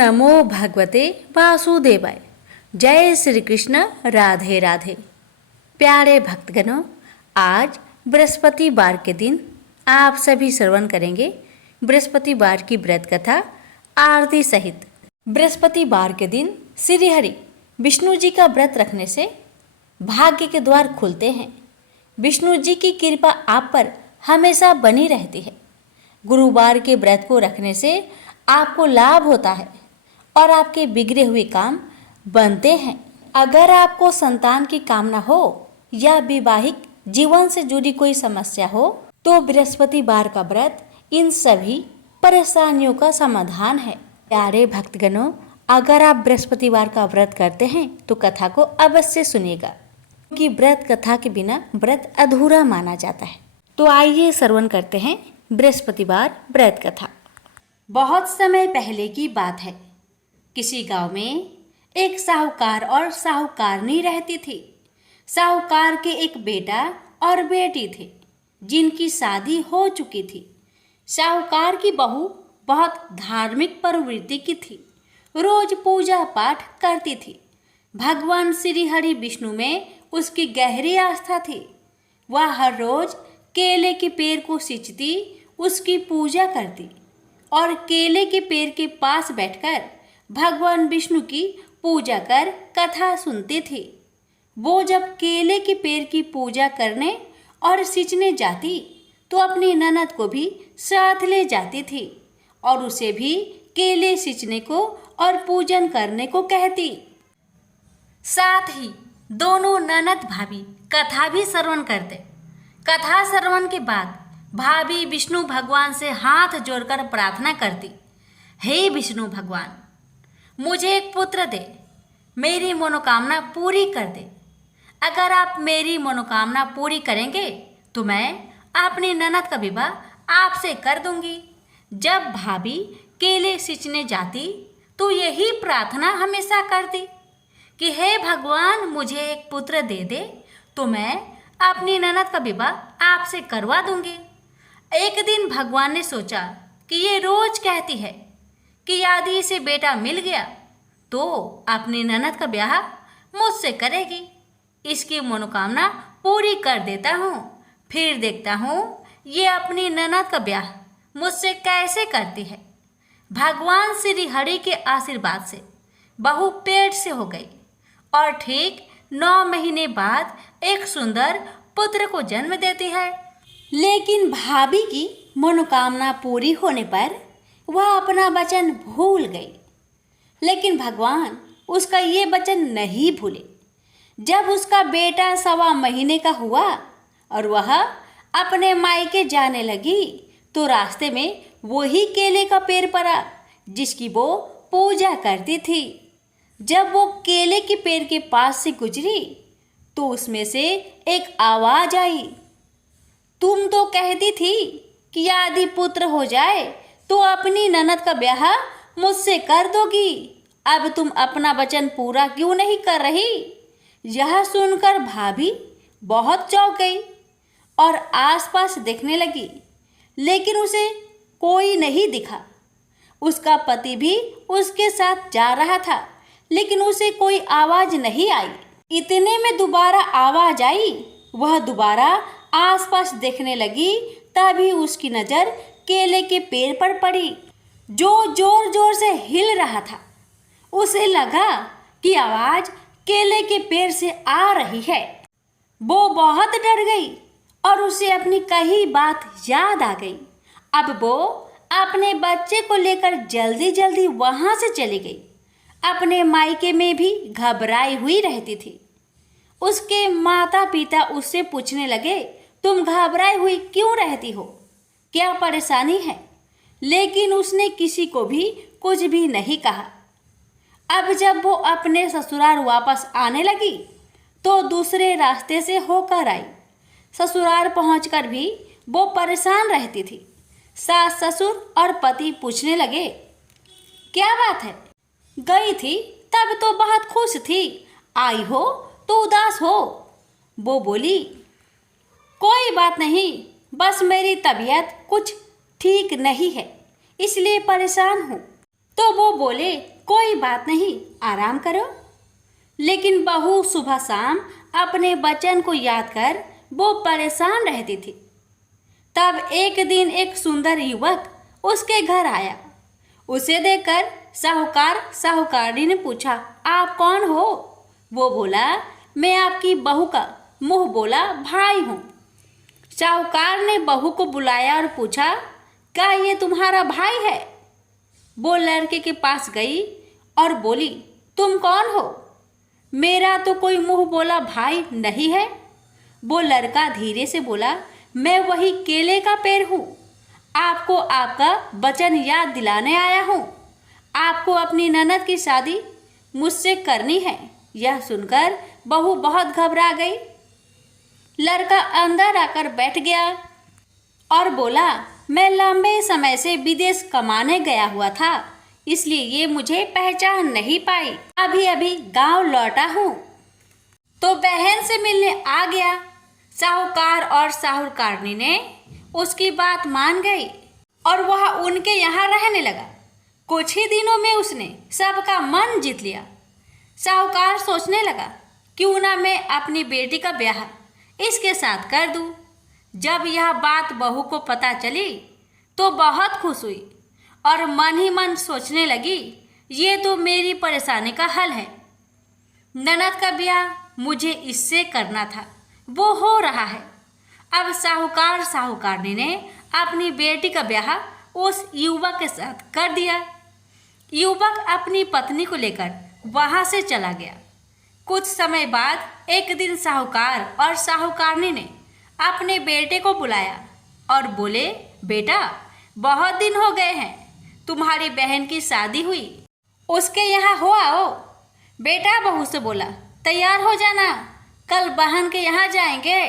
नमो भगवते वासुदेवाय। जय श्री कृष्ण। राधे राधे। प्यारे भक्तगणों, आज बृहस्पतिवार के दिन आप सभी श्रवण करेंगे बृहस्पतिवार की व्रत कथा आरती सहित। बृहस्पतिवार के दिन श्री हरि विष्णु जी का व्रत रखने से भाग्य के द्वार खुलते हैं। विष्णु जी की कृपा आप पर हमेशा बनी रहती है। गुरुवार के व्रत को रखने से आपको लाभ होता है और आपके बिगड़े हुए काम बनते हैं। अगर आपको संतान की कामना हो या वैवाहिक जीवन से जुड़ी कोई समस्या हो तो बृहस्पतिवार का व्रत इन सभी परेशानियों का समाधान है। प्यारे भक्तगणों, अगर आप बृहस्पतिवार का व्रत करते हैं तो कथा को अवश्य सुनिएगा, क्योंकि व्रत कथा के बिना व्रत अधूरा माना जाता है। तो आइए श्रवण करते हैं बृहस्पतिवार व्रत कथा। बहुत समय पहले की बात है। किसी गांव में एक साहूकार और साहूकारनी रहती थी। साहूकार के एक बेटा और बेटी थे जिनकी शादी हो चुकी थी। साहूकार की बहू बहुत धार्मिक प्रवृत्ति की थी, रोज पूजा पाठ करती थी। भगवान श्री हरि विष्णु में उसकी गहरी आस्था थी। वह हर रोज केले के पेड़ को सींचती, उसकी पूजा करती और केले के पेड़ के पास बैठकर भगवान विष्णु की पूजा कर कथा सुनती थी। वो जब केले के पेड़ की पूजा करने और सींचने जाती तो अपनी ननद को भी साथ ले जाती थी और उसे भी केले सींचने को और पूजन करने को कहती। साथ ही दोनों ननद भाभी कथा भी श्रवण करते। कथा श्रवण के बाद भाभी विष्णु भगवान से हाथ जोड़कर प्रार्थना करती, हे विष्णु भगवान, मुझे एक पुत्र दे, मेरी मनोकामना पूरी कर दे। अगर आप मेरी मनोकामना पूरी करेंगे तो मैं अपनी ननद का विवाह आपसे कर दूंगी। जब भाभी केले सींचने जाती तो यही प्रार्थना हमेशा करती कि हे भगवान, मुझे एक पुत्र दे दे तो मैं अपनी ननद का विवाह आपसे करवा दूंगी। एक दिन भगवान ने सोचा कि ये रोज कहती है कि यदि इसे बेटा मिल गया तो अपनी ननद का ब्याह मुझसे करेगी। इसकी मनोकामना पूरी कर देता हूँ, फिर देखता हूँ ये अपनी ननद का ब्याह मुझसे कैसे करती है। भगवान श्री हरि के आशीर्वाद से बहू पेट से हो गई और ठीक 9 महीने बाद एक सुंदर पुत्र को जन्म देती है। लेकिन भाभी की मनोकामना पूरी होने पर वह अपना वचन भूल गई। लेकिन भगवान उसका ये वचन नहीं भूले। जब उसका बेटा 1.25 महीने का हुआ और वह अपने मायके जाने लगी तो रास्ते में वही केले का पेड़ पड़ा जिसकी वो पूजा करती थी। जब वो केले के पेड़ के पास से गुजरी तो उसमें से एक आवाज आई, तुम तो कहती थी कि यदि पुत्र हो जाए तो अपनी ननद का ब्याह मुझसे कर दोगी। अब तुम अपना वचन पूरा क्यों नहीं कर रही? यह सुनकर भाभी बहुत चौंक गई और आसपास देखने लगी, लेकिन उसे कोई नहीं दिखा। उसका पति भी उसके साथ जा रहा था, लेकिन उसे कोई आवाज नहीं आई। इतने में दोबारा आवाज आई। वह दोबारा आसपास देखने लगी, तभी उसकी नज़र केले के पेड़ पर पड़ी जो जोर जोर से हिल रहा था। उसे लगा कि आवाज केले के पेड़ से आ रही है। वो बहुत डर गई और उसे अपनी कही बात याद आ गई। अब वो अपने बच्चे को लेकर जल्दी जल्दी वहां से चली गई। अपने मायके में भी घबराई हुई रहती थी। उसके माता पिता उससे पूछने लगे, तुम घबराई हुई क्यों रहती हो, क्या परेशानी है? लेकिन उसने किसी को भी कुछ भी नहीं कहा। अब जब वो अपने ससुराल वापस आने लगी तो दूसरे रास्ते से होकर आई। ससुराल पहुंचकर भी वो परेशान रहती थी। सास ससुर और पति पूछने लगे, क्या बात है? गई थी तब तो बहुत खुश थी, आई हो तो उदास हो। वो बोली, कोई बात नहीं, बस मेरी तबीयत कुछ ठीक नहीं है, इसलिए परेशान हूँ। तो वो बोले, कोई बात नहीं, आराम करो। लेकिन बहू सुबह शाम अपने वचन को याद कर वो परेशान रहती थी। तब एक दिन एक सुंदर युवक उसके घर आया। उसे देखकर साहूकार साहूकारनी ने पूछा, आप कौन हो? वो बोला, मैं आपकी बहू का मुंह बोला भाई हूँ। साहूकार ने बहू को बुलाया और पूछा, क्या ये तुम्हारा भाई है? वो लड़के के पास गई और बोली, तुम कौन हो? मेरा तो कोई मुंह बोला भाई नहीं है। वो लड़का धीरे से बोला, मैं वही केले का पेड़ हूँ। आपको आपका वचन याद दिलाने आया हूँ। आपको अपनी ननद की शादी मुझसे करनी है। यह सुनकर बहू बहुत घबरा गई। लड़का अंदर आकर बैठ गया और बोला, मैं लंबे समय से विदेश कमाने गया हुआ था, इसलिए ये मुझे पहचान नहीं पाई। अभी अभी गांव लौटा हूँ तो बहन से मिलने आ गया। साहूकार और साहूकारनी ने उसकी बात मान गई और वह उनके यहाँ रहने लगा। कुछ ही दिनों में उसने सबका मन जीत लिया। साहूकार सोचने लगा, क्यों ना मैं अपनी बेटी का ब्याह इसके साथ कर दूं। जब यह बात बहू को पता चली तो बहुत खुश हुई और मन ही मन सोचने लगी, ये तो मेरी परेशानी का हल है। ननद का ब्याह मुझे इससे करना था, वो हो रहा है। अब साहूकार साहूकारनी ने अपनी बेटी का ब्याह उस युवक के साथ कर दिया। युवक अपनी पत्नी को लेकर वहां से चला गया। कुछ समय बाद एक दिन साहूकार और साहूकारनी ने अपने बेटे को बुलाया और बोले, बेटा, बहुत दिन हो गए हैं, तुम्हारी बहन की शादी हुई, उसके यहाँ हो आओ। बेटा बहू से बोला, तैयार हो जाना, कल बहन के यहाँ जाएंगे।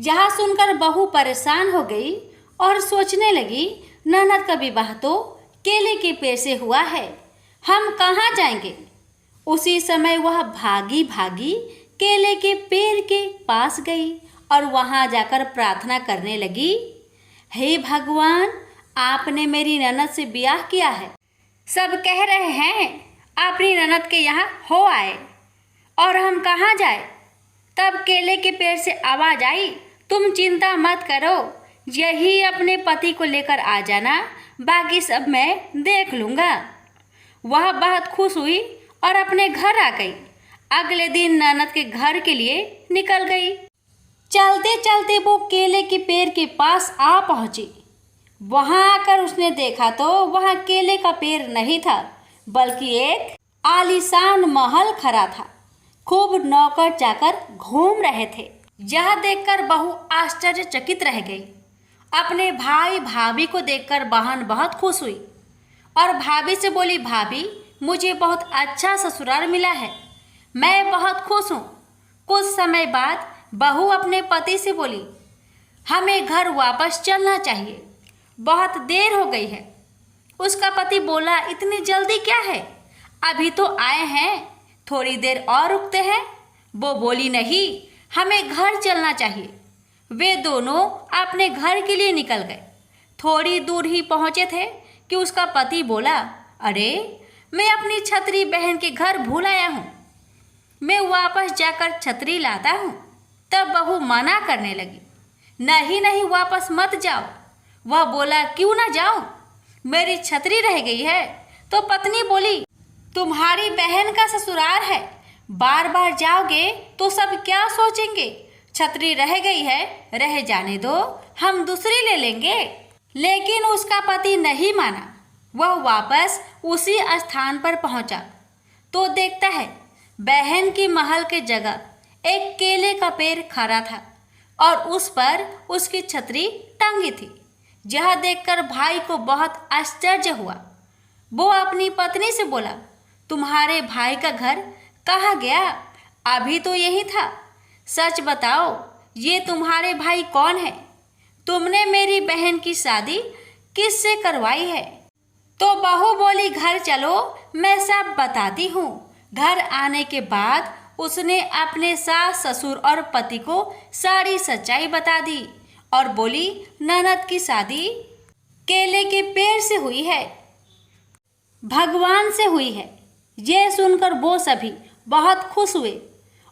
यह सुनकर बहू परेशान हो गई और सोचने लगी, ननद का विवाह तो केले के पेड़ से हुआ है, हम कहाँ जाएंगे। उसी समय वह भागी भागी केले के पेड़ के पास गई और वहां जाकर प्रार्थना करने लगी, हे भगवान, आपने मेरी ननद से ब्याह किया है। सब कह रहे हैं अपनी ननद के यहाँ हो आए और हम कहाँ जाए। तब केले के पेड़ से आवाज आई, तुम चिंता मत करो, यही अपने पति को लेकर आ जाना, बाकी सब मैं देख लूँगा। वह बहुत खुश हुई और अपने घर आ गई। अगले दिन ननद के घर के लिए निकल गई। चलते चलते वो केले के पेड़ के पास आ पहुंची। वहां आकर उसने देखा तो वहां केले का पेड़ नहीं था, बल्कि एक आलीशान महल खड़ा था। खूब नौकर चाकर घूम रहे थे। यह देखकर बहू आश्चर्यचकित रह गई। अपने भाई भाभी को देखकर बहन बहुत खुश हुई और भाभी से बोली, भाभी, मुझे बहुत अच्छा ससुराल मिला है, मैं बहुत खुश हूँ। कुछ समय बाद बहू अपने पति से बोली, हमें घर वापस चलना चाहिए, बहुत देर हो गई है। उसका पति बोला, इतनी जल्दी क्या है, अभी तो आए हैं, थोड़ी देर और रुकते हैं। वो बोली, नहीं, हमें घर चलना चाहिए। वे दोनों अपने घर के लिए निकल गए। थोड़ी दूर ही पहुँचे थे कि उसका पति बोला, अरे, मैं अपनी छतरी बहन के घर भूल आया हूँ, मैं वापस जाकर छतरी लाता हूँ। तब बहू मना करने लगी, नहीं नहीं, वापस मत जाओ। वह बोला, क्यों ना जाऊँ, मेरी छतरी रह गई है। तो पत्नी बोली, तुम्हारी बहन का ससुराल है, बार बार जाओगे तो सब क्या सोचेंगे। छतरी रह गई है, रह जाने दो, हम दूसरी ले लेंगे। लेकिन उसका पति नहीं माना। वह वापस उसी स्थान पर पहुंचा तो देखता है बहन की महल के जगह एक केले का पेड़ खड़ा था और उस पर उसकी छतरी टंगी थी। यह देखकर भाई को बहुत आश्चर्य हुआ। वो अपनी पत्नी से बोला, तुम्हारे भाई का घर कहाँ गया, अभी तो यही था। सच बताओ, ये तुम्हारे भाई कौन है? तुमने मेरी बहन की शादी किससे करवाई है? तो बहू बोली, घर चलो, मैं सब बताती हूँ। घर आने के बाद उसने अपने सास ससुर और पति को सारी सच्चाई बता दी और बोली, ननद की शादी केले के पेड़ से हुई है। भगवान से हुई है। यह सुनकर वो सभी बहुत खुश हुए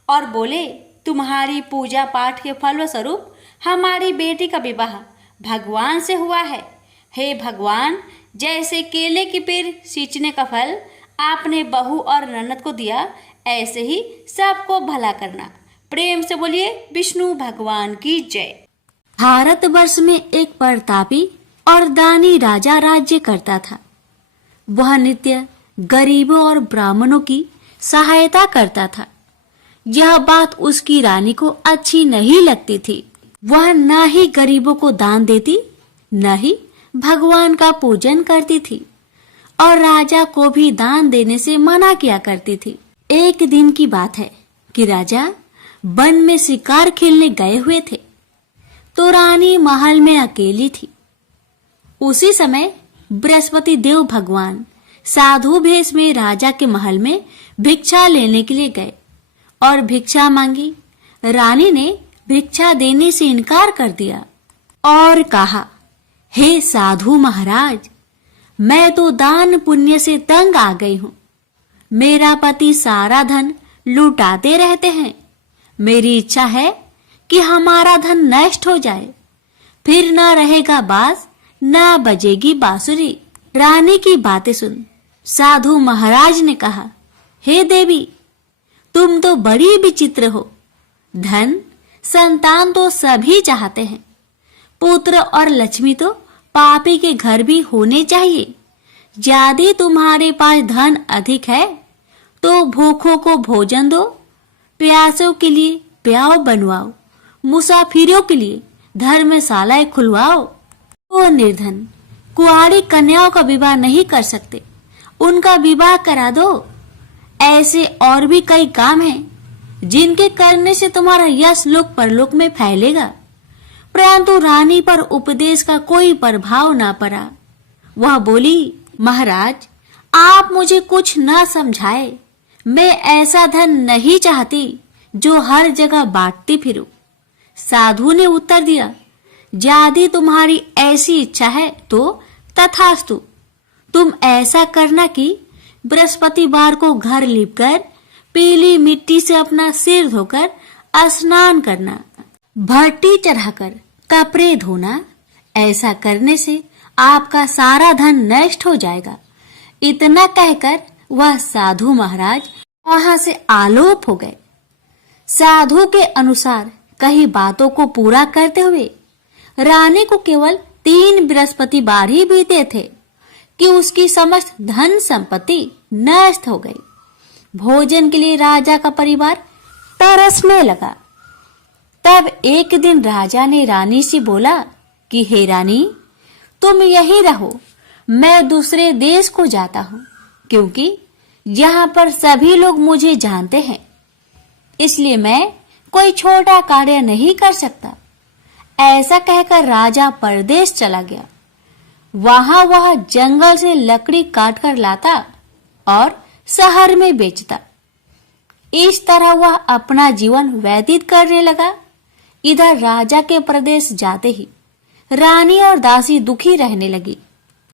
और बोले, तुम्हारी पूजा पाठ के फलस्वरूप हमारी बेटी का विवाह भगवान से हुआ है। हे भगवान, जैसे केले के पेड़ सींचने का फल आपने बहू और ननद को दिया, ऐसे ही सबको भला करना। प्रेम से बोलिए विष्णु भगवान की जय। भारतवर्ष में एक प्रतापी और दानी राजा राज्य करता था। वह नित्य गरीबों और ब्राह्मणों की सहायता करता था। यह बात उसकी रानी को अच्छी नहीं लगती थी। वह न ही गरीबों को दान देती, न ही भगवान का पूजन करती थी और राजा को भी दान देने से मना किया करती थी। एक दिन की बात है कि राजा वन में शिकार खेलने गए हुए थे, तो रानी महल में अकेली थी। उसी समय बृहस्पति देव भगवान साधु भेष में राजा के महल में भिक्षा लेने के लिए गए और भिक्षा मांगी। रानी ने भिक्षा देने से इनकार कर दिया और कहा, हे साधु महाराज, मैं तो दान पुण्य से तंग आ गई हूँ। मेरा पति सारा धन लुटाते रहते हैं। मेरी इच्छा है कि हमारा धन नष्ट हो जाए, फिर न रहेगा बांस, न बजेगी बांसुरी। रानी की बातें सुन साधु महाराज ने कहा, हे देवी, तुम तो बड़ी विचित्र हो। धन संतान तो सभी चाहते हैं, पुत्र और लक्ष्मी तो पापी के घर भी होने चाहिए। यदि तुम्हारे पास धन अधिक है तो भूखों को भोजन दो, प्यासों के लिए प्याऊ बनवाओ, मुसाफिरों के लिए धर्मशालाएं खुलवाओ। वो निर्धन कुंवारी कन्याओं का विवाह नहीं कर सकते, उनका विवाह करा दो। ऐसे और भी कई काम हैं जिनके करने से तुम्हारा यश लोक परलोक में फैलेगा। परंतु रानी पर उपदेश का कोई प्रभाव न पड़ा। वह बोली, महाराज, आप मुझे कुछ न समझाए। मैं ऐसा धन नहीं चाहती जो हर जगह बांटती फिरूं। साधु ने उत्तर दिया, यदि तुम्हारी ऐसी इच्छा है तो तथास्तु। तुम ऐसा करना कि बृहस्पतिवार को घर लीपकर पीली मिट्टी से अपना सिर धोकर स्नान करना, भट्टी चढ़ाकर कपड़े धोना। ऐसा करने से आपका सारा धन नष्ट हो जाएगा। इतना कहकर वह साधु महाराज वहां से आलोप हो गए। साधु के अनुसार कई बातों को पूरा करते हुए रानी को केवल 3 बृहस्पतिवार ही बीते थे कि उसकी समस्त धन संपत्ति नष्ट हो गई। भोजन के लिए राजा का परिवार तरसने लगा। तब एक दिन राजा ने रानी से बोला कि हे रानी, तुम यहीं रहो, मैं दूसरे देश को जाता हूँ, क्योंकि यहाँ पर सभी लोग मुझे जानते हैं, इसलिए मैं कोई छोटा कार्य नहीं कर सकता। ऐसा कहकर राजा परदेश चला गया। वहां वह जंगल से लकड़ी काट कर लाता और शहर में बेचता। इस तरह वह अपना जीवन व्यतीत करने लगा। इधर राजा के प्रदेश जाते ही रानी और दासी दुखी रहने लगी।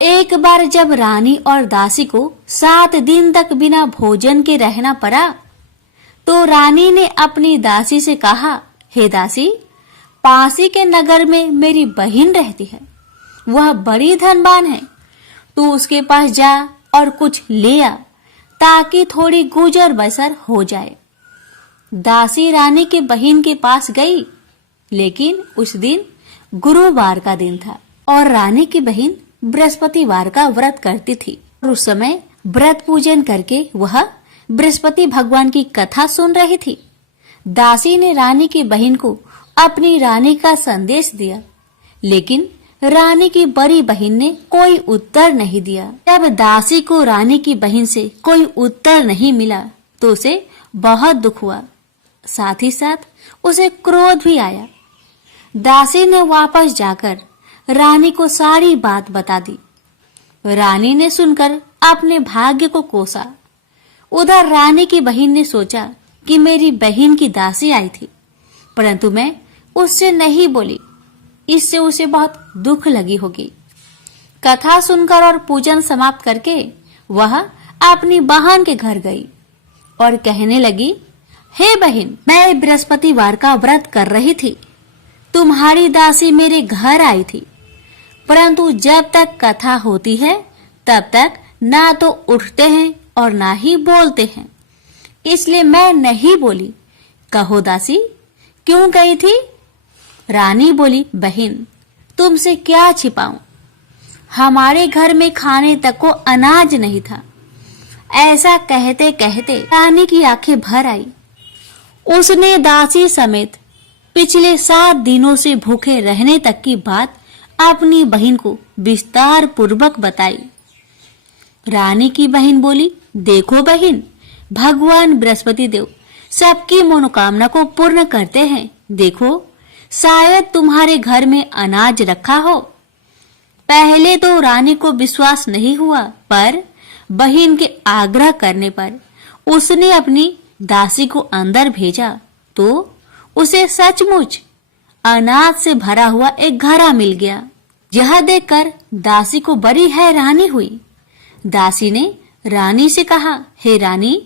एक बार जब रानी और दासी को 7 दिन तक बिना भोजन के रहना पड़ा, तो रानी ने अपनी दासी से कहा, हे दासी, पासी के नगर में मेरी बहन रहती है, वह बड़ी धनवान है। तू उसके पास जा और कुछ ले आ, ताकि थोड़ी गुजर बसर हो जाए। दासी रानी के बहन के पास गई, लेकिन उस दिन गुरुवार का दिन था और रानी की बहन बृहस्पतिवार का व्रत करती थी। और उस समय व्रत पूजन करके वह बृहस्पति भगवान की कथा सुन रही थी। दासी ने रानी की बहन को अपनी रानी का संदेश दिया, लेकिन रानी की बड़ी बहन ने कोई उत्तर नहीं दिया। जब दासी को रानी की बहन से कोई उत्तर नहीं मिला तो उसे बहुत दुख हुआ, साथ ही साथ उसे क्रोध भी आया। दासी ने वापस जाकर रानी को सारी बात बता दी। रानी ने सुनकर अपने भाग्य को कोसा। उधर रानी की बहन ने सोचा कि मेरी बहन की दासी आई थी, परंतु मैं उससे नहीं बोली, इससे उसे बहुत दुख लगी होगी। कथा सुनकर और पूजन समाप्त करके वह अपनी बहन के घर गई और कहने लगी, हे बहन, मैं बृहस्पतिवार का व्रत कर रही थी। तुम्हारी दासी मेरे घर आई थी, परंतु जब तक कथा होती है तब तक ना तो उठते हैं और ना ही बोलते हैं, इसलिए मैं नहीं बोली। कहो दासी, क्यों गई थी? रानी बोली, बहन, तुमसे क्या छिपाऊं, हमारे घर में खाने तक को अनाज नहीं था। ऐसा कहते कहते रानी की आंखें भर आई। उसने दासी समेत पिछले 7 दिनों से भूखे रहने तक की बात अपनी बहन को विस्तार पूर्वक बताई। रानी की बहन बोली, देखो बहन, भगवान बृहस्पति देव सबकी मनोकामना को पूर्ण करते हैं। देखो, शायद तुम्हारे घर में अनाज रखा हो। पहले तो रानी को विश्वास नहीं हुआ, पर बहन के आग्रह करने पर उसने अपनी दासी को अंदर भेजा तो उसे सचमुच अनाज से भरा हुआ एक घड़ा मिल गया। यह देखकर दासी को बड़ी हैरानी हुई। दासी ने रानी से कहा, हे रानी,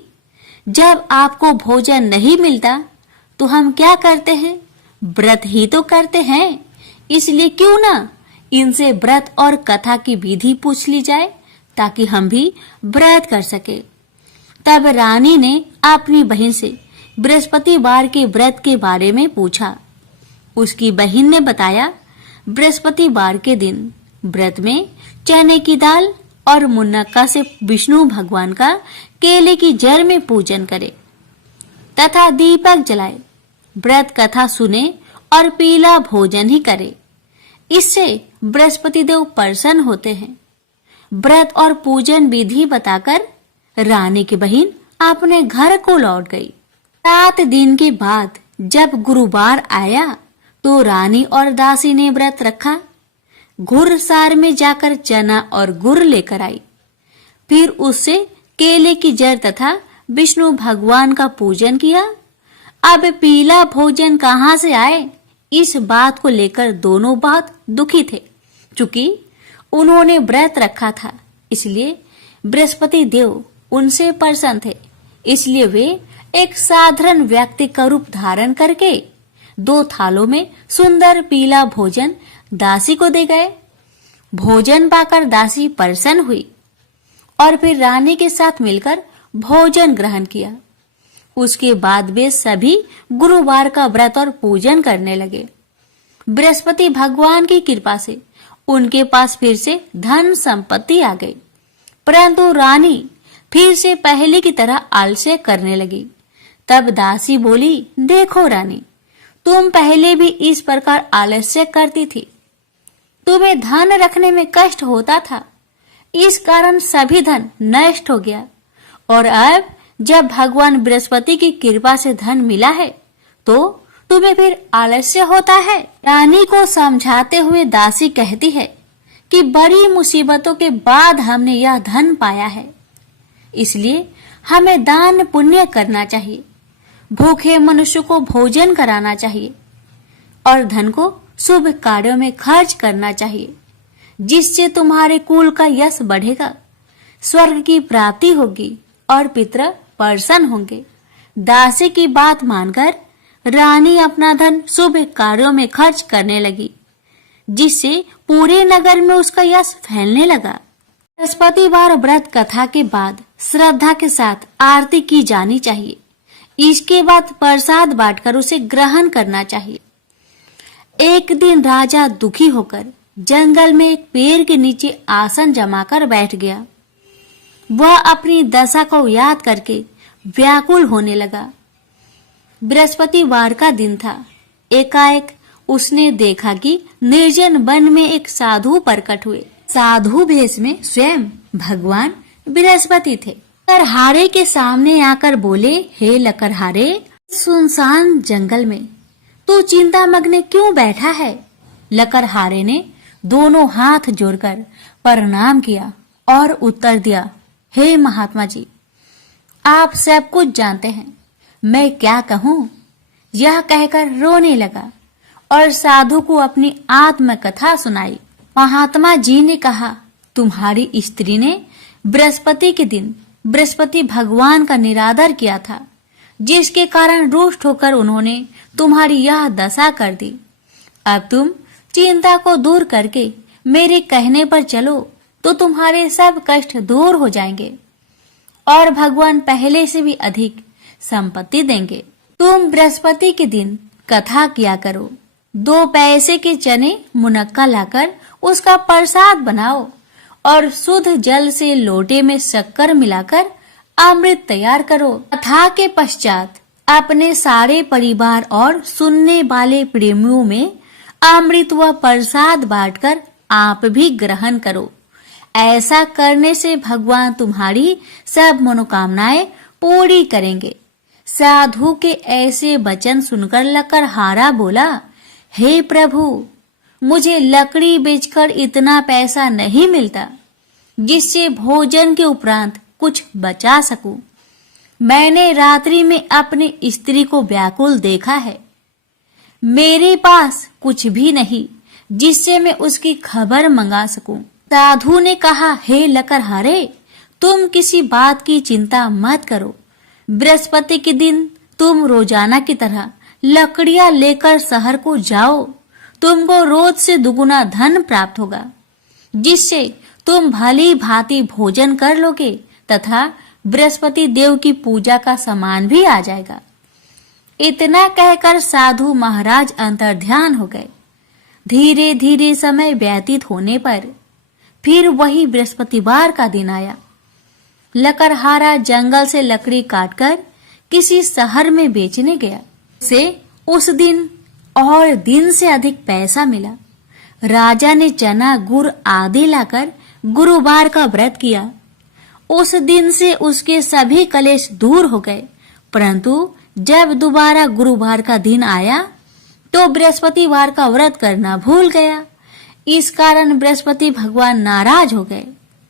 जब आपको भोजन नहीं मिलता तो हम क्या करते हैं? व्रत ही तो करते हैं। इसलिए क्यों ना इनसे व्रत और कथा की विधि पूछ ली जाए, ताकि हम भी व्रत कर सके। तब रानी ने अपनी बहन से बृहस्पतिवार के व्रत के बारे में पूछा। उसकी बहन ने बताया, बृहस्पतिवार के दिन व्रत में चने की दाल और मुनक्का से विष्णु भगवान का केले की जड़ में पूजन करे तथा दीपक जलाए, व्रत कथा सुने और पीला भोजन ही करे। इससे बृहस्पति देव प्रसन्न होते हैं। व्रत और पूजन विधि बताकर रानी की बहन अपने घर को लौट गई। 7 दिन के बाद जब गुरुवार आया तो रानी और दासी ने व्रत रखा। घुड़सार में जाकर चना और गुड़ लेकर आई। फिर उससे केले की जड़ तथा विष्णु भगवान का पूजन किया। अब पीला भोजन कहाँ से आए, इस बात को लेकर दोनों बहुत दुखी थे। चूंकि उन्होंने व्रत रखा था, इसलिए बृहस्पति देव उनसे प्रसन्न थे। इसलिए वे एक साधारण व्यक्ति का रूप धारण करके 2 थालों में सुंदर पीला भोजन दासी को दे गए। भोजन पाकर दासी प्रसन्न हुई और फिर रानी के साथ मिलकर भोजन ग्रहण किया। उसके बाद वे सभी गुरुवार का व्रत और पूजन करने लगे। बृहस्पति भगवान की कृपा से उनके पास फिर से धन संपत्ति आ गई, परंतु रानी फिर से पहले की तरह आलस्य करने लगी। तब दासी बोली, देखो रानी, तुम पहले भी इस प्रकार आलस्य करती थी। तुम्हें धन रखने में कष्ट होता था, इस कारण सभी धन नष्ट हो गया। और अब जब भगवान बृहस्पति की कृपा से धन मिला है तो तुम्हें फिर आलस्य होता है। रानी को समझाते हुए दासी कहती है कि बड़ी मुसीबतों के बाद हमने यह धन पाया है, इसलिए हमें दान पुण्य करना चाहिए, भूखे मनुष्य को भोजन कराना चाहिए और धन को शुभ कार्यों में खर्च करना चाहिए, जिससे तुम्हारे कुल का यश बढ़ेगा, स्वर्ग की प्राप्ति होगी और पितर प्रसन्न होंगे। दासी की बात मानकर रानी अपना धन शुभ कार्यों में खर्च करने लगी, जिससे पूरे नगर में उसका यश फैलने लगा। बृहस्पतिवार व्रत कथा के बाद श्रद्धा के साथ आरती की जानी चाहिए। इसके बाद प्रसाद बांटकर उसे ग्रहण करना चाहिए। एक दिन राजा दुखी होकर जंगल में एक पेड़ के नीचे आसन जमाकर बैठ गया। वह अपनी दशा को याद करके व्याकुल होने लगा। बृहस्पतिवार का दिन था। एकाएक उसने देखा कि निर्जन वन में एक साधु प्रकट हुए। साधु भेष में स्वयं भगवान बृहस्पति थे। लकड़हारे के सामने आकर बोले, हे लकड़हारे, सुनसान जंगल में तू चिंता मग्न क्यों बैठा है? लकड़हारे ने दोनों हाथ जोड़कर प्रणाम किया और उत्तर दिया, हे महात्मा जी, आप सब कुछ जानते हैं, मैं क्या कहूँ? यह कहकर रोने लगा और साधु को अपनी आत्मकथा सुनाई। महात्मा जी ने कहा, तुम्हारी स्त्री ने बृहस्पति के दिन बृहस्पति भगवान का निरादर किया था, जिसके कारण रुष्ट होकर उन्होंने तुम्हारी यह दशा कर दी। अब तुम चिंता को दूर करके मेरे कहने पर चलो तो तुम्हारे सब कष्ट दूर हो जाएंगे और भगवान पहले से भी अधिक संपत्ति देंगे। तुम बृहस्पति के दिन कथा किया करो। 2 पैसे के चने मुनक्का लाकर उसका प्रसाद बनाओ और शुद्ध जल से लोटे में शक्कर मिलाकर अमृत तैयार करो। कथा के पश्चात अपने सारे परिवार और सुनने वाले प्रेमियों में अमृत व प्रसाद बांटकर आप भी ग्रहण करो। ऐसा करने से भगवान तुम्हारी सब मनोकामनाएं पूरी करेंगे। साधु के ऐसे वचन सुनकर लकड़हारा बोला, हे प्रभु, मुझे लकड़ी बेचकर इतना पैसा नहीं मिलता जिससे भोजन के उपरांत कुछ बचा सकूं। मैंने रात्रि में अपनी स्त्री को व्याकुल देखा है। मेरे पास कुछ भी नहीं जिससे मैं उसकी खबर मंगा सकूं। साधु ने कहा, हे लकड़हारे, तुम किसी बात की चिंता मत करो। बृहस्पति के दिन तुम रोजाना की तरह लकड़ियां लेकर शहर को जाओ। तुमको रोज से दुगुना धन प्राप्त होगा, जिससे तुम भली भांति भोजन कर लोगे तथा बृहस्पति देव की पूजा का सामान भी आ जाएगा। इतना कहकर साधु महाराज अंतर्ध्यान हो गए। धीरे धीरे समय व्यतीत होने पर फिर वही बृहस्पतिवार का दिन आया। लकड़हारा जंगल से लकड़ी काटकर किसी शहर में बेचने गया। से उस दिन और दिन से अधिक पैसा मिला। राजा ने चना, गुड़ आदि लाकर गुरुवार का व्रत किया। उस दिन से उसके सभी कलेश दूर हो गए। परंतु जब दोबारा गुरुवार का दिन आया तो बृहस्पतिवार का व्रत करना भूल गया। इस कारण बृहस्पति भगवान नाराज हो गए।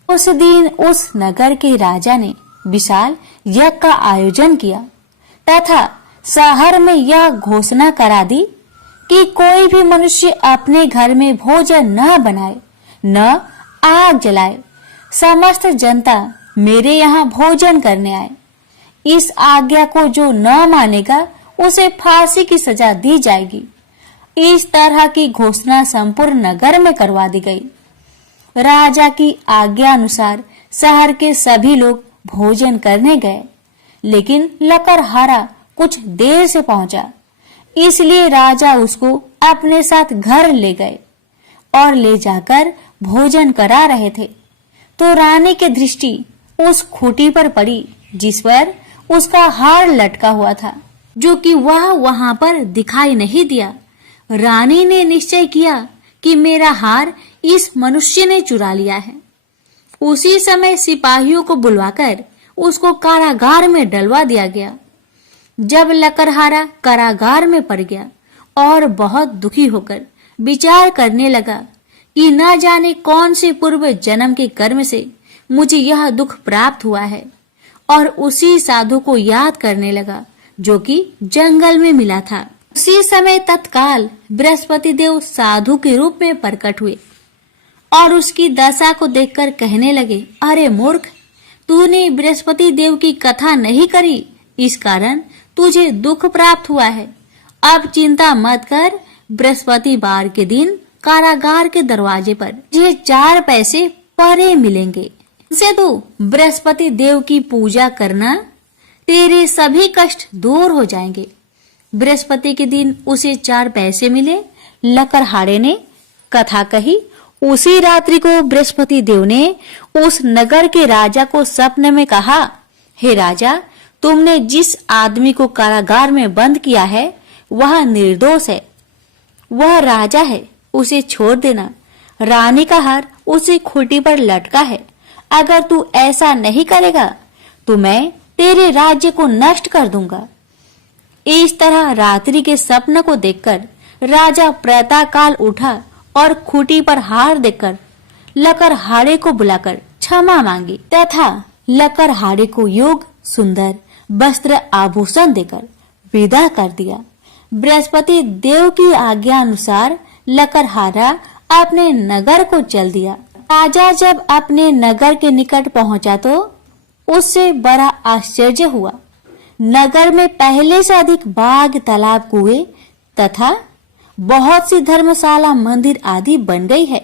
उस दिन उस नगर के राजा ने विशाल यज्ञ का आयोजन किया तथा शहर में यह घोषणा करा दी कि कोई भी मनुष्य अपने घर में भोजन न बनाए, न आग जलाए। समस्त जनता मेरे यहाँ भोजन करने आए। इस आज्ञा को जो न मानेगा उसे फांसी की सजा दी जाएगी। इस तरह की घोषणा संपूर्ण नगर में करवा दी गई। राजा की आज्ञा अनुसार शहर के सभी लोग भोजन करने गए, लेकिन लकड़हारा कुछ देर से पहुंचा। इसलिए राजा उसको अपने साथ घर ले गए और ले जाकर भोजन करा रहे थे तो रानी की दृष्टि उस खूंटी पर पड़ी जिस पर उसका हार लटका हुआ था, जो कि वह वहां पर दिखाई नहीं दिया। रानी ने निश्चय किया कि मेरा हार इस मनुष्य ने चुरा लिया है। उसी समय सिपाहियों को बुलवाकर उसको कारागार में डलवा दिया गया। जब लकड़हारा कारागार में पड़ गया और बहुत दुखी होकर विचार करने लगा कि न जाने कौन से पूर्व जन्म के कर्म से मुझे यह दुख प्राप्त हुआ है, और उसी साधु को याद करने लगा जो कि जंगल में मिला था। उसी समय तत्काल बृहस्पति देव साधु के रूप में प्रकट हुए और उसकी दशा को देखकर कहने लगे, अरे मूर्ख, तूने बृहस्पति देव की कथा नहीं करी, इस कारण तुझे दुख प्राप्त हुआ है। अब चिंता मत कर, बृहस्पतिवार के दिन कारागार के दरवाजे पर तुझे 4 पैसे परे मिलेंगे। से तू बृहस्पति देव की पूजा करना, तेरे सभी कष्ट दूर हो जाएंगे। बृहस्पति के दिन उसे 4 पैसे मिले। लकड़हारे ने कथा कही। उसी रात्रि को बृहस्पति देव ने उस नगर के राजा को स्वप्न में कहा, हे राजा, तुमने जिस आदमी को कारागार में बंद किया है वह निर्दोष है, वह राजा है, उसे छोड़ देना। रानी का हार उसी खूंटी पर लटका है। अगर तू ऐसा नहीं करेगा तो मैं तेरे राज्य को नष्ट कर दूंगा। इस तरह रात्रि के स्वप्न को देखकर राजा प्रातःकाल उठा और खूंटी पर हार देखकर लकड़हारे को बुलाकर क्षमा मांगी तथा लकड़हारे को योग सुंदर वस्त्र आभूषण देकर विदा कर दिया। बृहस्पति देव की आज्ञा अनुसार लकड़हारा अपने नगर को चल दिया। राजा जब अपने नगर के निकट पहुंचा तो उससे बड़ा आश्चर्य हुआ। नगर में पहले से अधिक बाग, तालाब, कुएं तथा बहुत सी धर्मशाला, मंदिर आदि बन गई है।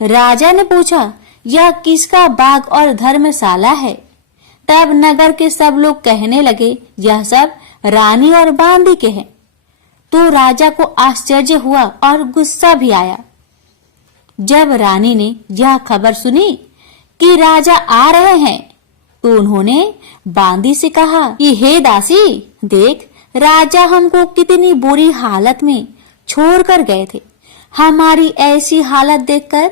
राजा ने पूछा, यह किसका बाग और धर्मशाला है? तब नगर के सब लोग कहने लगे, यह सब रानी और बांदी के हैं। तो राजा को आश्चर्य हुआ और गुस्सा भी आया। जब रानी ने यह खबर सुनी कि राजा आ रहे हैं तो उन्होंने बांदी से कहा कि हे दासी, देख राजा हमको कितनी बुरी हालत में छोड़कर गए थे। हमारी ऐसी हालत देखकर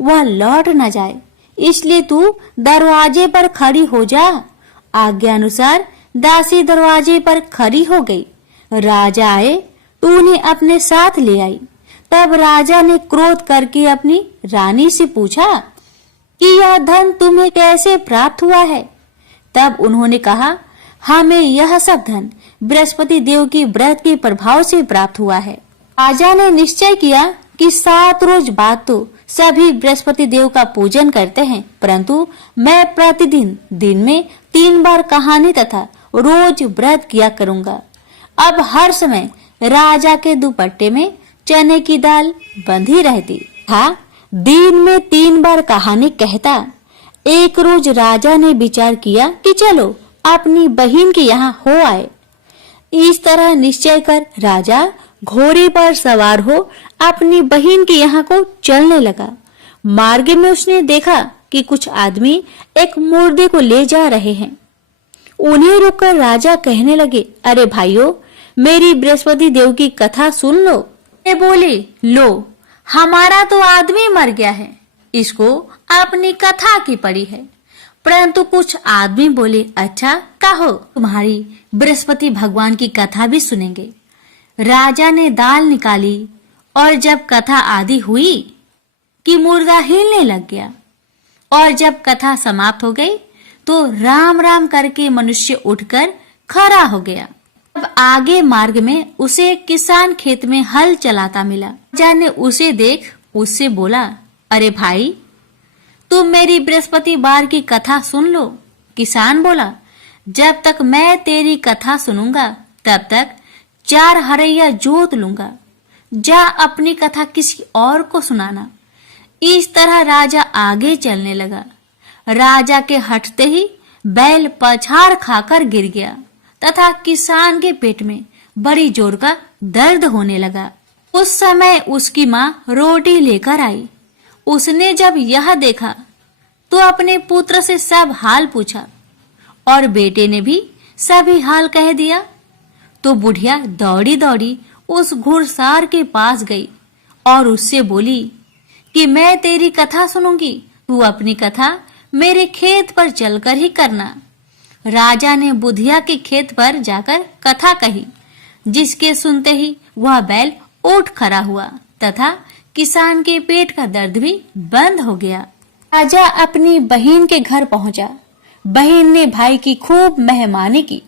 वह लौट न जाए, इसलिए तू दरवाजे पर खड़ी हो जा। आज्ञा अनुसार दासी दरवाजे पर खड़ी हो गई। राजा आए तो उन्हें अपने साथ ले आई। तब राजा ने क्रोध करके अपनी रानी से पूछा कि यह धन तुम्हें कैसे प्राप्त हुआ है? तब उन्होंने कहा, हमें यह सब धन बृहस्पति देव की व्रत के प्रभाव से प्राप्त हुआ है। राजा ने निश्चय किया कि 7 रोज बाद तो सभी बृहस्पति देव का पूजन करते हैं, परंतु मैं प्रतिदिन दिन में 3 बार कहानी तथा रोज व्रत किया करूंगा। अब हर समय राजा के दुपट्टे में चने की दाल बंधी रहती था। दिन में 3 बार कहानी कहता। एक रोज राजा ने विचार किया कि चलो अपनी बहन के यहाँ हो आए। इस तरह निश्चय कर राजा घोड़े पर सवार हो अपनी बहन के यहाँ को चलने लगा। मार्ग में उसने देखा कि कुछ आदमी एक मुर्दे को ले जा रहे हैं। उन्हें रोककर राजा कहने लगे, अरे भाइयों, मेरी बृहस्पति देव की कथा सुन लो। वे बोले, लो हमारा तो आदमी मर गया है, इसको अपनी कथा की पड़ी है। परंतु कुछ आदमी बोले, अच्छा कहो, तुम्हारी बृहस्पति भगवान की कथा भी सुनेंगे। राजा ने दाल निकाली और जब कथा आदि हुई कि मुर्गा हिलने लग गया और जब कथा समाप्त हो गई तो राम राम करके मनुष्य उठकर खड़ा हो गया। अब आगे मार्ग में उसे एक किसान खेत में हल चलाता मिला। राजा ने उसे देख उससे बोला, अरे भाई, तुम मेरी बृहस्पति बार की कथा सुन लो। किसान बोला, जब तक मैं तेरी कथा सुनूंगा तब तक 4 हरैया जोत लूंगा। जा अपनी कथा किसी और को सुनाना। इस तरह राजा आगे चलने लगा। राजा के हटते ही बैल पछाड़ खाकर गिर गया तथा किसान के पेट में बड़ी जोर का दर्द होने लगा। उस समय उसकी माँ रोटी लेकर आई। उसने जब यह देखा तो अपने पुत्र से सब हाल पूछा और बेटे ने भी सभी हाल कह दिया। तो बुढ़िया दौड़ी दौड़ी उस घुड़सार के पास गई और उससे बोली कि मैं तेरी कथा सुनूंगी, तू अपनी कथा मेरे खेत पर चलकर ही करना। राजा ने बुधिया के खेत पर जाकर कथा कही, जिसके सुनते ही वह बैल उठ खड़ा हुआ तथा किसान के पेट का दर्द भी बंद हो गया। राजा अपनी बहन के घर पहुंचा। बहन ने भाई की खूब मेहमानी की।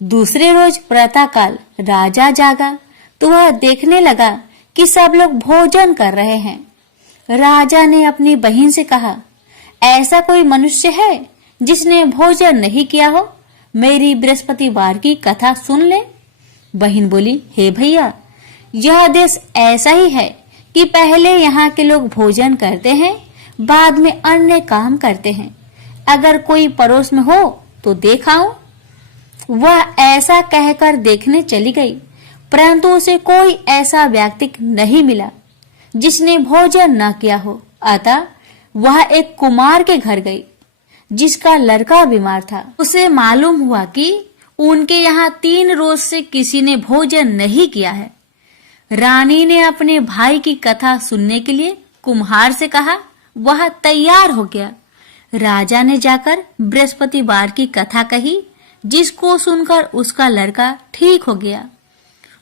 दूसरे रोज प्रातःकाल राजा जागा तो वह देखने लगा कि सब लोग भोजन कर रहे हैं। राजा ने अपनी बहन से कहा, ऐसा कोई मनुष्य है जिसने भोजन नहीं किया हो? मेरी बृहस्पतिवार की कथा सुन ले। बहन बोली, हे भैया, यह देश ऐसा ही है कि पहले यहाँ के लोग भोजन करते हैं, बाद में अन्य काम करते हैं। अगर कोई पड़ोस में हो तो देखाऊं। वह ऐसा कहकर देखने चली गई, परंतु उसे कोई ऐसा व्यक्ति नहीं मिला जिसने भोजन न किया हो। अतः वह एक कुमार के घर गई जिसका लड़का बीमार था। उसे मालूम हुआ कि उनके यहाँ 3 रोज से किसी ने भोजन नहीं किया है। रानी ने अपने भाई की कथा सुनने के लिए कुम्हार से कहा। वह तैयार हो गया। राजा ने जाकर बृहस्पतिवार की कथा कही, जिसको सुनकर उसका लड़का ठीक हो गया।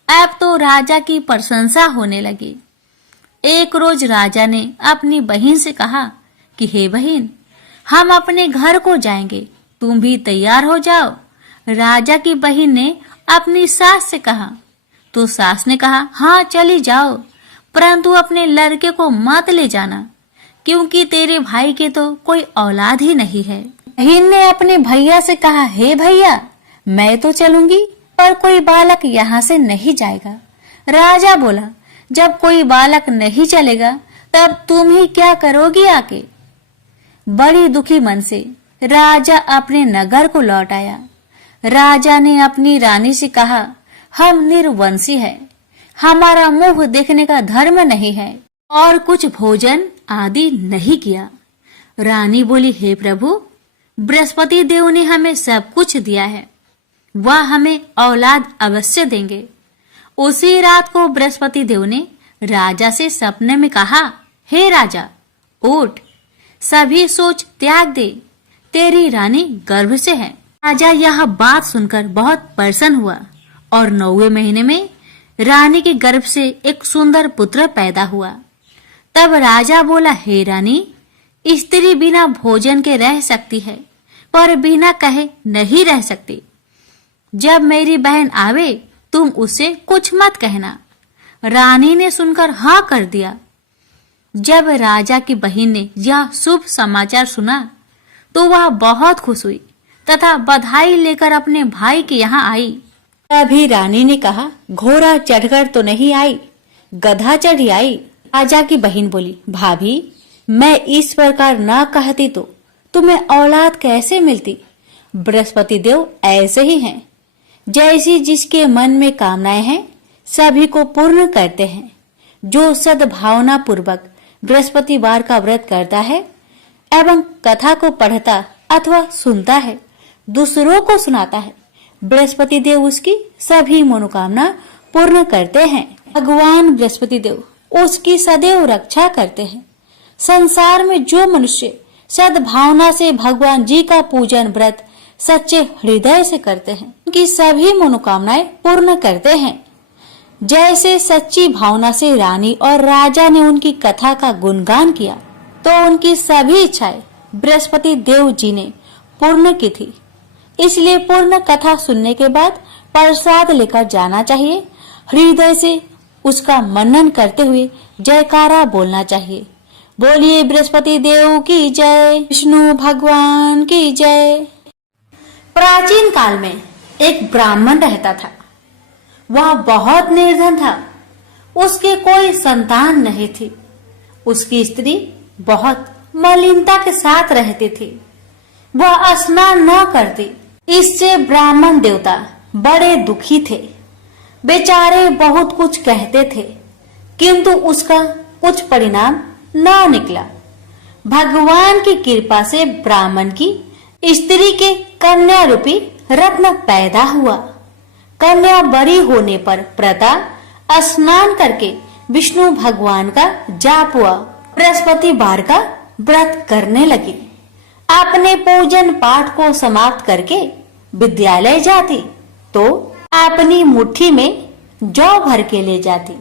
अब तो राजा की प्रशंसा होने लगी। एक रोज राजा ने अपनी बहन से कहा कि हे बहन, हम अपने घर को जाएंगे, तुम भी तैयार हो जाओ। राजा की बहन ने अपनी सास से कहा तो सास ने कहा, हाँ चली जाओ, परंतु अपने लड़के को मत ले जाना, क्योंकि तेरे भाई के तो कोई औलाद ही नहीं है। बहन ने अपने भैया से कहा, हे भैया, मैं तो चलूंगी पर कोई बालक यहाँ से नहीं जाएगा। राजा बोला, जब कोई बालक नहीं चलेगा तब तुम ही क्या करोगी आके। बड़ी दुखी मन से राजा अपने नगर को लौट आया। राजा ने अपनी रानी से कहा, हम निर्वंशी हैं, हमारा मुंह देखने का धर्म नहीं है और कुछ भोजन आदि नहीं किया। रानी बोली, हे प्रभु, बृहस्पति देव ने हमें सब कुछ दिया है, वह हमें औलाद अवश्य देंगे। उसी रात को बृहस्पति देव ने राजा से सपने में कहा, हे राजा, उठ, सभी सोच त्याग दे, तेरी रानी गर्भ से है। राजा यह बात सुनकर बहुत प्रसन्न हुआ और 9वें महीने में रानी के गर्भ से एक सुंदर पुत्र पैदा हुआ। तब राजा बोला, हे रानी, स्त्री बिना भोजन के रह सकती है पर बिना कहे नहीं रह सकती। जब मेरी बहन आवे तुम उसे कुछ मत कहना। रानी ने सुनकर हाँ कर दिया। जब राजा की बहन ने यह शुभ समाचार सुना तो वह बहुत खुश हुई तथा बधाई लेकर अपने भाई के यहाँ आई। तभी रानी ने कहा, घोड़ा चढ़कर तो नहीं आई, गधा चढ़ी आई। राजा की बहन बोली, भाभी, मैं इस प्रकार न कहती तो तुम्हें औलाद कैसे मिलती। बृहस्पति देव ऐसे ही हैं, जैसी जिसके मन में कामनाएं हैं सभी को पूर्ण करते हैं। जो सद्भावना पूर्वक बृहस्पतिवार का व्रत करता है एवं कथा को पढ़ता अथवा सुनता है, दूसरों को सुनाता है, बृहस्पति देव उसकी सभी मनोकामना पूर्ण करते हैं। भगवान बृहस्पति देव उसकी सदैव रक्षा करते हैं। संसार में जो मनुष्य सद्भावना से भगवान जी का पूजन व्रत सच्चे हृदय से करते हैं, उनकी सभी मनोकामनाएं पूर्ण करते हैं। जैसे सच्ची भावना से रानी और राजा ने उनकी कथा का गुणगान किया तो उनकी सभी इच्छाएं बृहस्पति देव जी ने पूर्ण की थी। इसलिए पूर्ण कथा सुनने के बाद प्रसाद लेकर जाना चाहिए। हृदय से उसका मनन करते हुए जयकारा बोलना चाहिए। बोलिए बृहस्पति देव की जय, विष्णु भगवान की जय। प्राचीन काल में एक ब्राह्मण रहता था। वह बहुत निर्धन था। उसके कोई संतान नहीं थी। उसकी स्त्री बहुत मलिनता के साथ रहती थी। वह स्नान न करती। इससे ब्राह्मण देवता बड़े दुखी थे। बेचारे बहुत कुछ कहते थे किंतु उसका कुछ परिणाम न निकला। भगवान की कृपा से ब्राह्मण की स्त्री के कन्या रूपी रत्न पैदा हुआ। कन्या बड़ी होने पर प्रता स्नान करके विष्णु भगवान का जाप हुआ। बृहस्पतिवार का व्रत करने लगी। अपने पूजन पाठ को समाप्त करके विद्यालय जाती तो अपनी मुट्ठी में जौ भर के ले जाती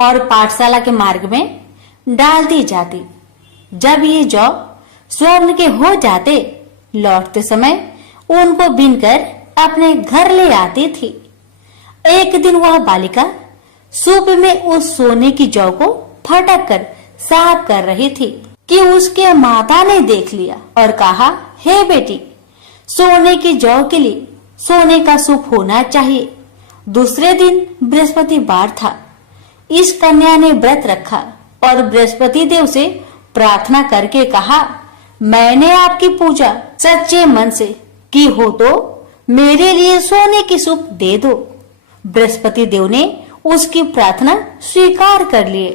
और पाठशाला के मार्ग में डालती जाती। जब ये जौ स्वर्ण के हो जाते, लौटते समय उनको बीनकर अपने घर ले आती थी। एक दिन वह बालिका सूप में उस सोने की जौ को फटक कर साफ कर रही थी कि उसके माता ने देख लिया और कहा, हे बेटी, सोने की जौ के लिए सोने का सूप होना चाहिए। दूसरे दिन बृहस्पतिवार था। इस कन्या ने व्रत रखा और बृहस्पति देव से प्रार्थना करके कहा, मैंने आपकी पूजा सच्चे मन से की हो तो मेरे लिए सोने की सूप दे दो। बृहस्पति देव ने उसकी प्रार्थना स्वीकार कर लिए।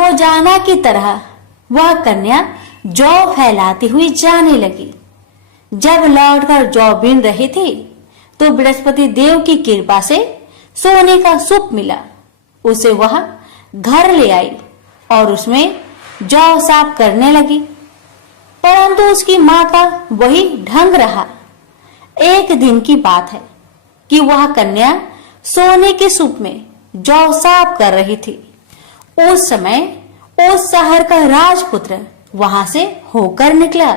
रोजाना की तरह वह कन्या जौ फैलाती हुई जाने लगी। जब लौटकर जौ बीन रही थी तो बृहस्पति देव की कृपा से सोने का सूप मिला। उसे वह घर ले आई और उसमें जौ साफ करने लगी, परंतु उसकी माँ का वही ढंग रहा। एक दिन की बात है कि वह कन्या सोने के सूप में जौ साफ कर रही थी। उस समय उस शहर का राजपुत्र वहां से होकर निकला।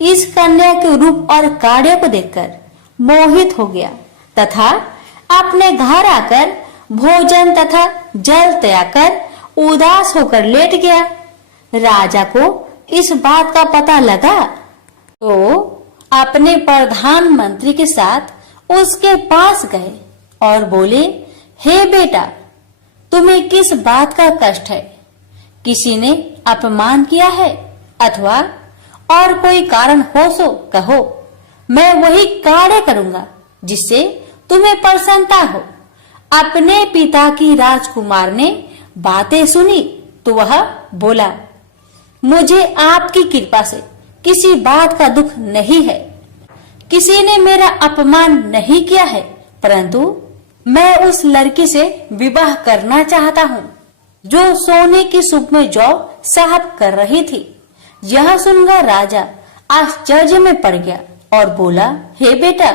इस कन्या के रूप और कार्य को देखकर मोहित हो गया तथा अपने घर आकर भोजन तथा जल त्याग कर उदास होकर लेट गया। राजा को इस बात का पता लगा तो अपने प्रधानमंत्री के साथ उसके पास गए और बोले, हे बेटा, तुम्हें किस बात का कष्ट है? किसी ने अपमान किया है अथवा और कोई कारण हो सो कहो, मैं वही कार्य करूंगा जिससे तुम्हें प्रसन्नता हो। अपने पिता की राजकुमार ने बातें सुनी तो वह बोला, मुझे आपकी कृपा से किसी बात का दुख नहीं है। किसी ने मेरा अपमान नहीं किया है, परंतु मैं उस लड़की से विवाह करना चाहता हूँ जो सोने की सूप में जौ साहब कर रही थी। यह सुनकर राजा आश्चर्य में पड़ गया और बोला, हे बेटा,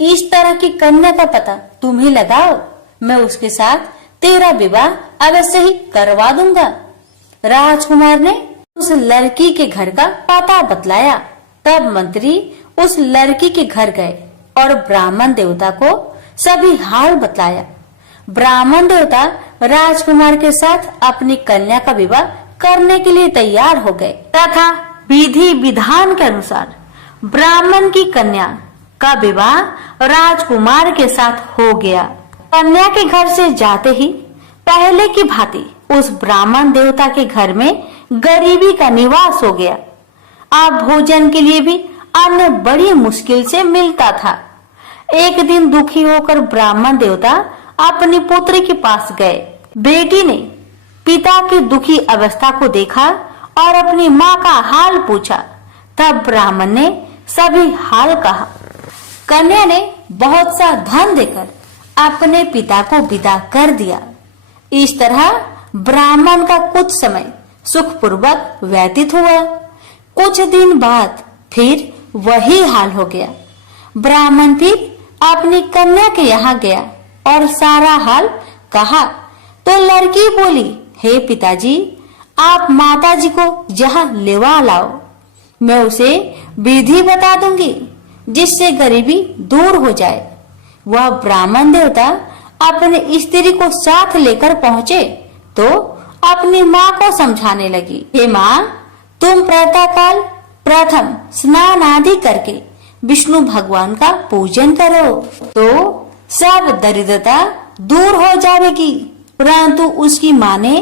इस तरह की कन्या का पता तुम ही लगाओ, मैं उसके साथ तेरा विवाह अवश्य ही करवा दूंगा। राजकुमार ने उस लड़की के घर का पता बतलाया। तब मंत्री उस लड़की के घर गए और ब्राह्मण देवता को सभी हाल बतलाया। ब्राह्मण देवता राजकुमार के साथ अपनी कन्या का विवाह करने के लिए तैयार हो गए तथा विधि विधान के अनुसार ब्राह्मण की कन्या का विवाह राजकुमार के साथ हो गया। कन्या के घर से जाते ही पहले की भांति उस ब्राह्मण देवता के घर में गरीबी का निवास हो गया। अब भोजन के लिए भी अन्न बड़ी मुश्किल से मिलता था। एक दिन दुखी होकर ब्राह्मण देवता अपनी पुत्री के पास गए। बेटी ने पिता की दुखी अवस्था को देखा और अपनी माँ का हाल पूछा। तब ब्राह्मण ने सभी हाल कहा। कन्या ने बहुत सा धन देकर अपने पिता को विदा कर दिया। इस तरह ब्राह्मण का कुछ समय सुखपूर्वक व्यतीत हुआ। कुछ दिन बाद फिर वही हाल हो गया। ब्राह्मण फिर अपनी कन्या के यहाँ गया और सारा हाल कहा तो लड़की बोली, हे पिताजी, आप माताजी को यहाँ लेवा लाओ, मैं उसे विधि बता दूंगी जिससे गरीबी दूर हो जाए। वह ब्राह्मण देवता अपने स्त्री को साथ लेकर पहुँचे तो अपनी माँ को समझाने लगी, हे माँ, तुम प्रातःकाल प्रथम स्नान आदि करके विष्णु भगवान का पूजन करो तो सब दरिद्रता दूर हो जाएगी। परंतु उसकी माँ ने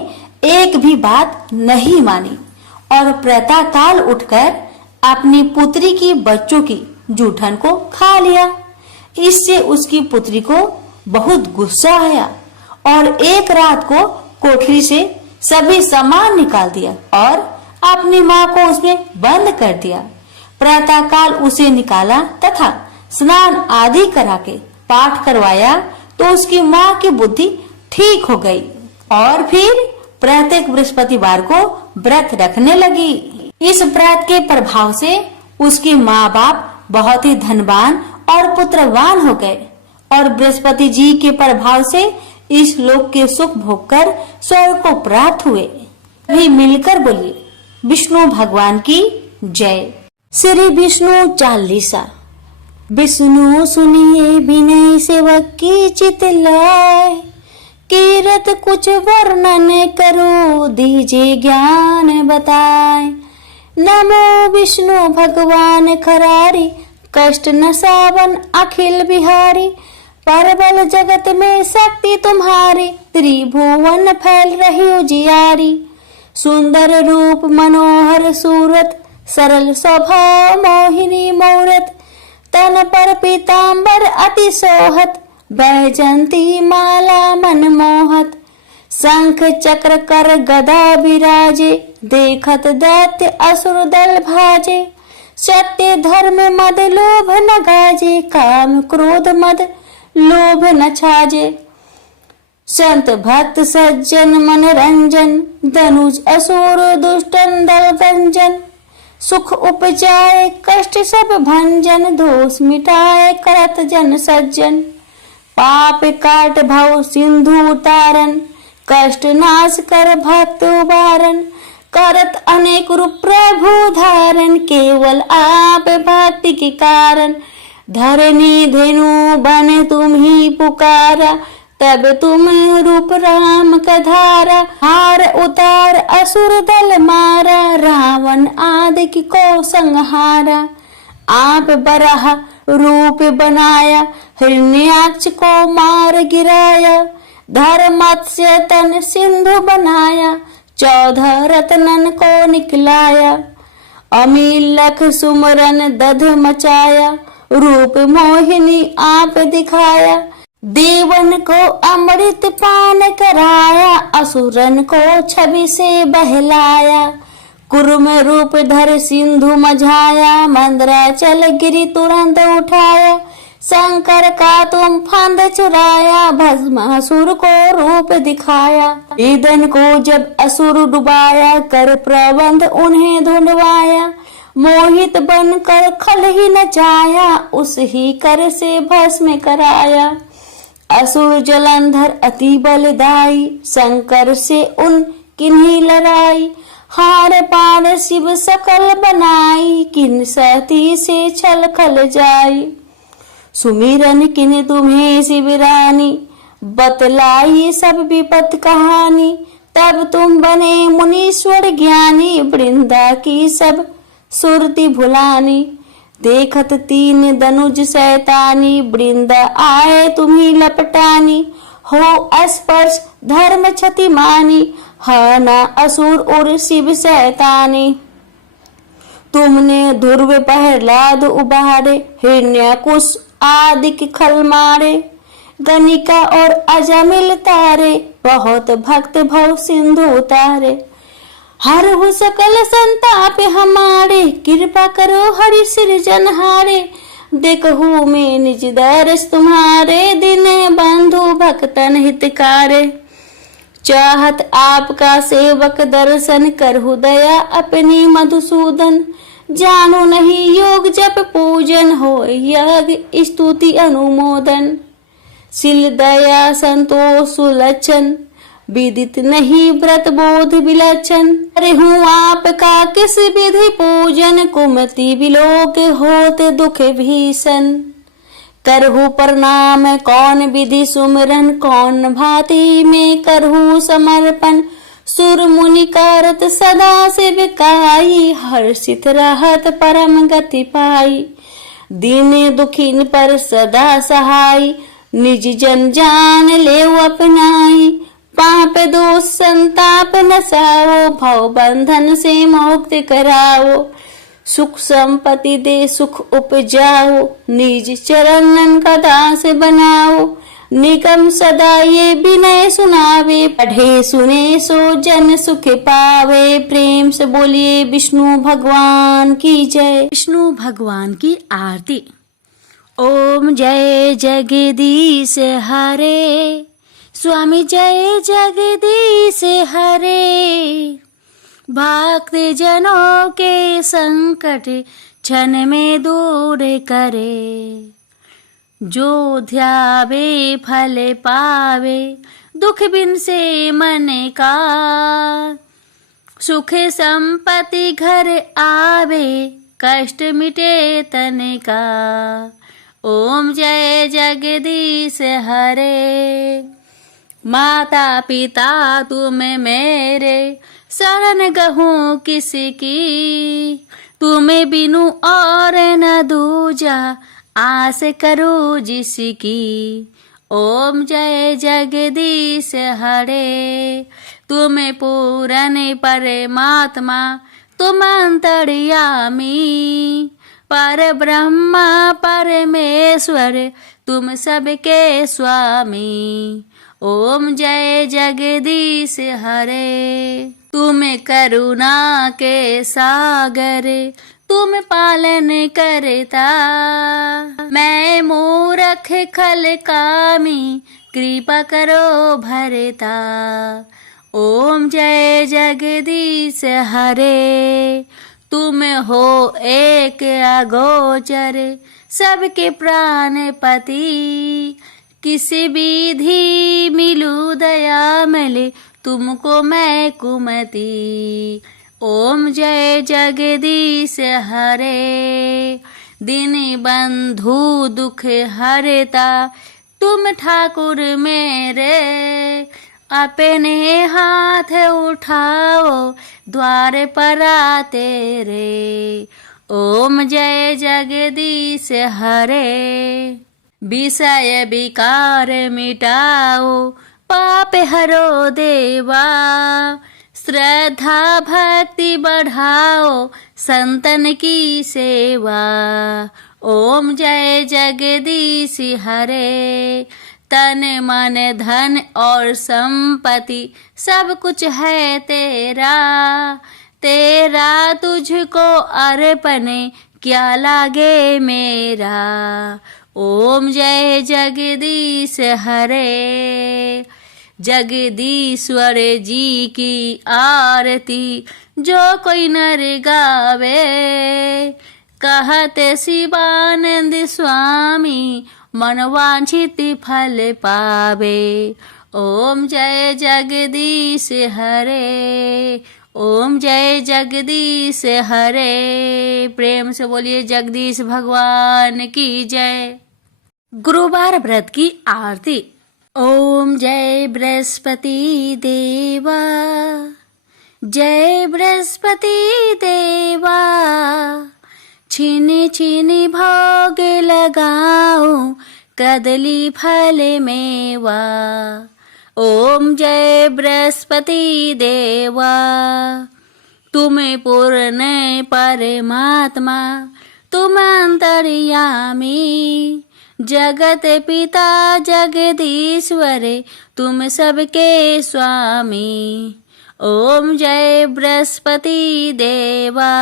एक भी बात नहीं मानी और प्रातःकाल उठकर अपनी पुत्री की बच्चों की जूठन को खा लिया। इससे उसकी पुत्री को बहुत गुस्सा आया और एक रात को कोठरी से सभी सामान निकाल दिया और अपनी माँ को उसमें बंद कर दिया। प्रातःकाल उसे निकाला तथा स्नान आदि करा के पाठ करवाया तो उसकी माँ की बुद्धि ठीक हो गई और फिर प्रत्येक बृहस्पतिवार को व्रत रखने लगी। इस व्रत के प्रभाव से उसके माँ बाप बहुत ही धनवान और पुत्रवान हो गए और बृहस्पति जी के प्रभाव से इस लोक के सुख भोग कर स्वर्ग को प्राप्त हुए। भी मिलकर बोलिए, विष्णु भगवान की जय। श्री विष्णु चालीसा। विष्णु सुनिए विनय सेवक की चित लाय, कीरत कुछ वर्णन करो दीजिए ज्ञान बताए। नमो विष्णु भगवान खरारी, कष्ट न सावन अखिल बिहारी। परबल जगत में शक्ति तुम्हारी, त्रिभुवन फैल रही उजियारी। सुंदर रूप मनोहर सूरत, सरल स्वभाव मोहिनी मूरत। तन पर पीतांबर अति सोहत, बैजंती माला मन मोहत। शंख चक्र कर गदा विराजे, देखत दैत्य असुर दल भाजे। सत्य धर्म मद लोभ न गाजे, काम क्रोध मद लोभ न छाजे। संत भक्त सज्जन मन रंजन, धनुज असुर दुष्टन दल गंजन। सुख उपजाए कष्ट सब भंजन, दोष मिटाए करत जन सज्जन। पाप काट भव सिंधु उतारन, कष्ट नाश कर भक्त उबारन। करत अनेक रूप प्रभु धारण, केवल आप भक्ति के कारण। धरनी धेनु बन तुम ही पुकारा, तब तुम रूप राम का धारा, हार उतार असुर दल मारा, रावण आदि को संहारा। आप बराह रूप बनाया, हिरण्याक्ष को मार गिराया, धर्मत्स्य तन सिंधु बनाया, 14 रत्नन को निकलाया। अमीलख सुमरन दध मचाया, रूप मोहिनी आप दिखाया, देवन को अमृत पान कराया, असुरन को छवि से बहलाया। कुर्म रूप धर सिंधु मझाया, मंदराचल गिरि तुरंत उठाया, शंकर का तुम फंद चुराया, भस्मासुर को रूप दिखाया। ईदन को जब असुर डुबाया, कर प्रबंध उन्हें ढूंढवाया, मोहित बनकर खल ही नचाया, उस ही कर से भस्म कराया। असुर जलंधर अति बलदाई, शंकर से उन किन्हीं लड़ाई, हार पार शिव सकल बनाई, किन सती से छल खल जाई। सुमिरन किन तुम्हें शिवरानी, बतलाई सब विपत कहानी, तब तुम बने मुनीश्वर ज्ञानी, वृंदा की सब सुरति भुलानी। देखत 3 दनुज शैतानी, वृंदा आए तुम्ही लपटानी, हो स्पर्श धर्म क्षति मानी, हाना असुर और शिव शैतानी। तुमने ध्रुव प्रहलाद उबारे, हिरण्याकुश आदि खल मारे, गणिका और अजमिल तारे, बहुत भक्त भव सिंधु उतारे। हर हो सकल संताप हमारे, कृपा करो हरि सृजनहारे, देखहु में निज दर्श तुम्हारे, दिन बंधु भक्तन हितकारे। चाहत आपका सेवक दर्शन, करहु दया अपनी मधुसूदन, जानो नहीं योग जप पूजन, हो यज्ञ स्तुति अनुमोदन। शील दया संतोष सुलक्षण, विदित नहीं व्रत बोध विलक्षण, अरे हूँ आपका किस विधि पूजन, कुमति विलोक होत दुख भीषण। करहु प्रणाम कौन विधि सुमरन, कौन भांति में करहु समर्पण, सुर मुनि करत सदा सेविकाई, हर्षित रहत परम गति पाई। दीन दुखिन पर सदा सहाय, निज जन जान लेव अपनाई, पाप दोष संताप नसाओ, भव बंधन से मुक्त कराओ। सुख संपत्ति दे सुख उपजाओ, निज चरणन का दास बनाओ। निगम सदा ये विनय सुनावे, पढ़े सुने सो जन सुख पावे। प्रेम से बोलिए विष्णु भगवान की जय। विष्णु भगवान की आरती। ओम जय जगदीश हरे, स्वामी जय जगदीश हरे। भक्त जनों के संकट क्षण में दूर करे, जो ध्यावे फल पावे, दुख बिन से मन का। सुख संपत्ति घर आवे, कष्ट मिटे तन का। ओम जय जगदीश हरे। माता पिता तुम मेरे, शरण गहूँ किसकी। तुम्हें बिनु और न दूजा, आस करो जिसकी। ओम जय जगदीश हरे। तुम पूरन परमात्मा, तुम अंतर्यामी। पर ब्रह्मा परमेश्वर, तुम सबके स्वामी। ओम जय जगदीश हरे। तुम करुणा के सागर, तुम पालन करता। मैं मूरख खल कामी, कृपा करो भरता। ओम जय जगदीश हरे। तुम हो एक अगोचर, सबके प्राणपति। किसी विधि मिलू दया मिले, तुमको मैं कुमति। ओम जय जगदीश हरे। दिन बंधु दुख हरता, तुम ठाकुर मेरे अपने हाथ उठाओ द्वार पर आते रे। ओम जय जगदीश हरे। विषय विकार मिटाओ पाप हरो देवा। श्रद्धा भक्ति बढ़ाओ संतन की सेवा। ओम जय जगदीश हरे। तन मन धन और संपत्ति सब कुछ है तेरा। तेरा तुझको अर्पण क्या लागे मेरा। ओम जय जगदीश हरे। जगदीश्वर जी की आरती जो कोई नर गावे। कहते शिवानंद स्वामी मनवांछित फल पावे। ओम जय जगदीश हरे। ओम जय जगदीश हरे। प्रेम से बोलिए जगदीश भगवान की जय। गुरुवार व्रत की आरती। ओम जय बृहस्पति देवा। जय बृहस्पति देवा। छिनी छिनी भोग लगाओ कदली फल मेवा। ओम जय बृहस्पति देवा। तुम पूर्ण परमात्मा तुम अंतर्यामी। जगत पिता जगदीश्वर तुम सबके स्वामी। ओम जय बृहस्पति देवा।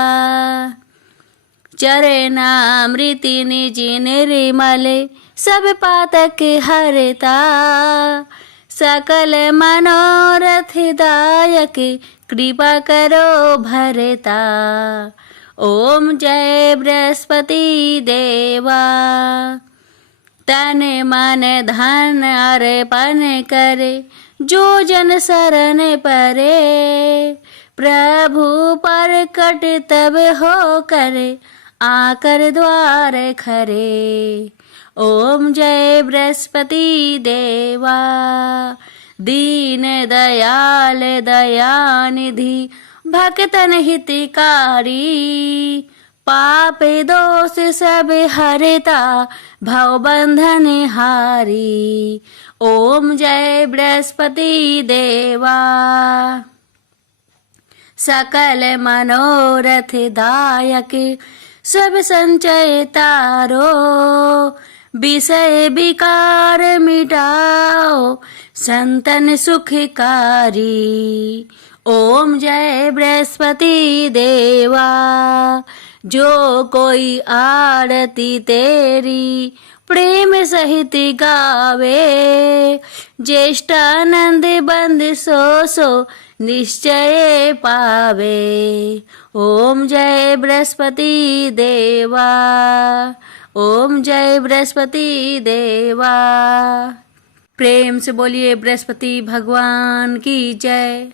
चरणामृति निज निर्मल सब पातक हरता। सकल मनोरथ दायक कृपा करो भरता। ओम जय बृहस्पति देवा। तन मन धन अर्पण करे जो जन शरण परे। प्रभु पर कट तब हो करे आकर द्वार खरे। ओम जय बृहस्पति देवा। दीन दयाल दयानिधि भक्तन हितकारी। पाप दोष सब हरता भव बंधन हारी। ओम जय बृहस्पति देवा। सकल मनोरथ दायक सब संचय तारो। विषय विकार मिटाओ संतन सुखकारी। ओम जय बृहस्पति देवा। जो कोई आरती तेरी प्रेम सहित गावे। ज्येष्ठानंद बंद सो निश्चय पावे। ओम जय बृहस्पति देवा। ओम जय बृहस्पति देवा। प्रेम से बोलिए बृहस्पति भगवान की जय।